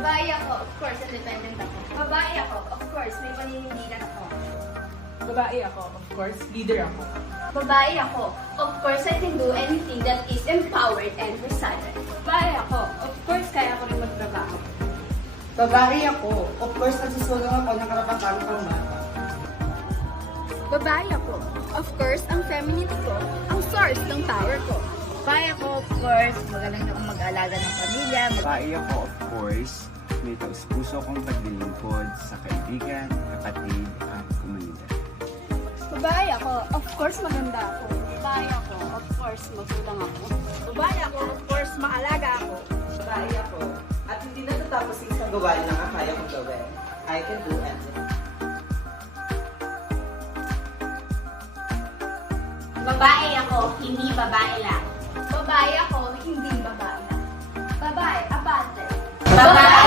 Babae ako, of course, independent ako. Babae ako, of course, may paninindigan ako. Babae ako, of course, leader ako. Babae ako, of course, I can do anything that is empowered and resilient. Babae ako, of course, kaya ko rin magtrabaho. Babae ako. Of course, nagsusulong ako ng karapatang pangmata. Babae ako, of course, ang femininity ko, ang source ng power ko. Babae ako, of course, magaling akong mag-alaga ng pamilya. Babae ako, of course, may taus-puso akong paglilingkod sa kaibigan, kapatid, at komunidad. Babae ako, of course, maganda ako. Babae ako, of course, magsulang ako. Babae ako, of course, maalaga ako. Babae ako. At hindi natatapos sa isang gawain na kaya kong gawin. I can do anything. Babae ako, hindi babae lang. Babae ako, hindi babae. Babae, abante. Babae